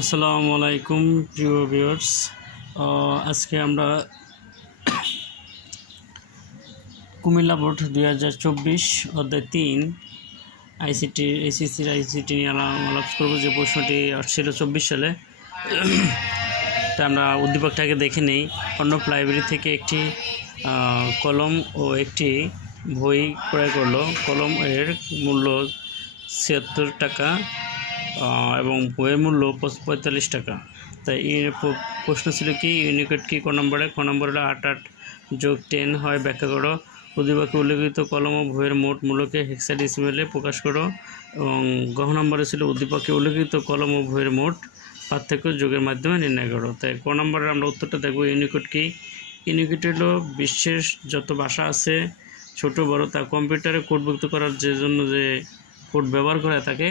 আসসালামু আলাইকুম প্রিয় ভিউয়ার্স। আজকে আমরা কুমিল্লা বোর্ড 2024 অধ্যায় 3 এসএসসির আইসিটি নিয়ে আলাপ করবো। যে প্রশ্নটি আসছিল 24 সালে। তা আমরা উদ্দীপকটাকে দেখে নেই। অর্ণব লাইব্রেরি থেকে একটি কলম ও একটি বই ক্রয় করলো। কলম এর মূল্য ৭৬ টাকা এবং বইয়ের মূল্য ৪৫ টাকা। তাই প্রশ্ন ছিল কি ইউনিকোড কি? ক নম্বরে ৮ যোগ 10 হয় ব্যাখ্যা করো। উদ্দীপকে উল্লেখিত কলম ও বইয়ের মোট মূল্যকে হেক্সাডেসিমেলে প্রকাশ করো। এবং গ নম্বরে ছিল উদ্দীপকে উল্লেখিত কলম ও বইয়ের মোট পার্থক্য যোগের মাধ্যমে নির্ণয় করো। তাই ক নম্বরে আমরা উত্তরটা দেখব। ইউনিকোড কি? ইউনিকোড হলো বিশ্বের যত ভাষা আছে ছোট বড় তা কম্পিউটারে কোডভুক্ত করার জন্য যে কোড ব্যবহার করে তাকে